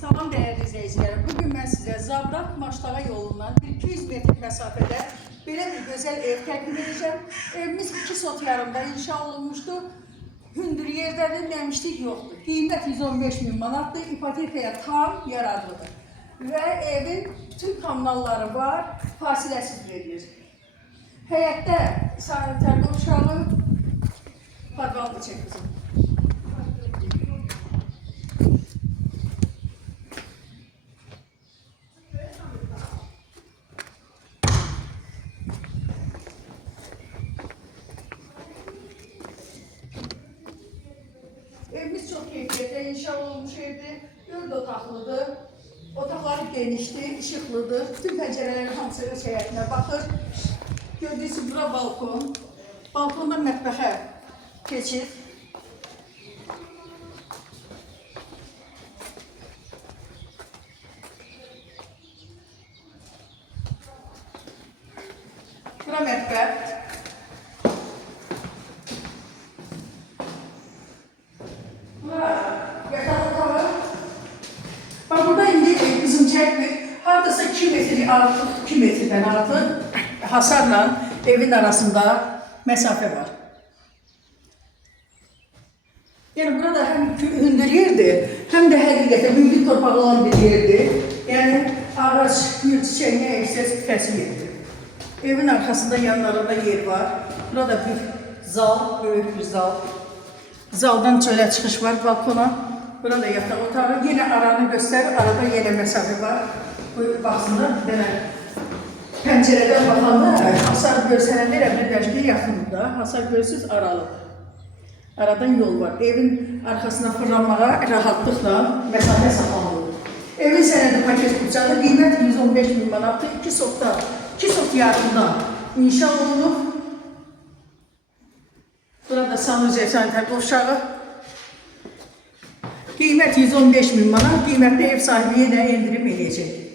Salam değerli izleyicilerim. Bugün ben size Zabrat Maştağa yolundan 200 metr mesafede böyle bir güzel ev təqdim edeceğim. Evimiz 2 sot yarımda inşa olunmuştu. Hündür yerlerden demiştik yoktu. Qiymət 115 min manatdır. İpotekaya tam yararlıdır. Ve evin bütün kanalları var. Fasiləsiz verilir. Həyətdə sanitar qovşağı parmağını çək kızım. Evimiz çok keyifli, inşa olmuş evdir. 4 otaqlıdır. Otaqları genişdir, ışıqlıdır. Bütün pəncərələrin hamısı öz həyətinə baxır. Gördüyünüz bura balkon. Balkondan mətbəxə keçir. Bura mətbəx. Bak burada indi bizim çekmek, haradasa 2 metre artık, 2 metreden artık hasarla evin arasında mesafe var. Yani burada hem hündür yerdi, hem de həqiqətən hündür torpağı olan bir yerdi. Yani ağaç, gül, çiçek ne ekses kəsim etdi. Evin arkasında yanlarında yer var. Burada bir zal, büyük bir zal. Zaldan çölə çıxış var balkona. Burada yataq otağı. Yine aranı gösterir. Arada yine mesafe var. Bu baksında belə pəncərədən baxanda hasar görsənəndə elə bir ki yaxındır. Hasar görsüz aralı. Aradan yol var. Evin arkasına fırlanmağa rahatlıqla mesafe saxlanılır. Evin sənədi paket bucağı qiymət 115 min manatdır. 2 sotda, 2 sot yarımda inşa olunub. Burada sanuzə sanitar qovşağı. Qiymət 115 min manat, qiymətli ev sahibi yenə endirim edəcək.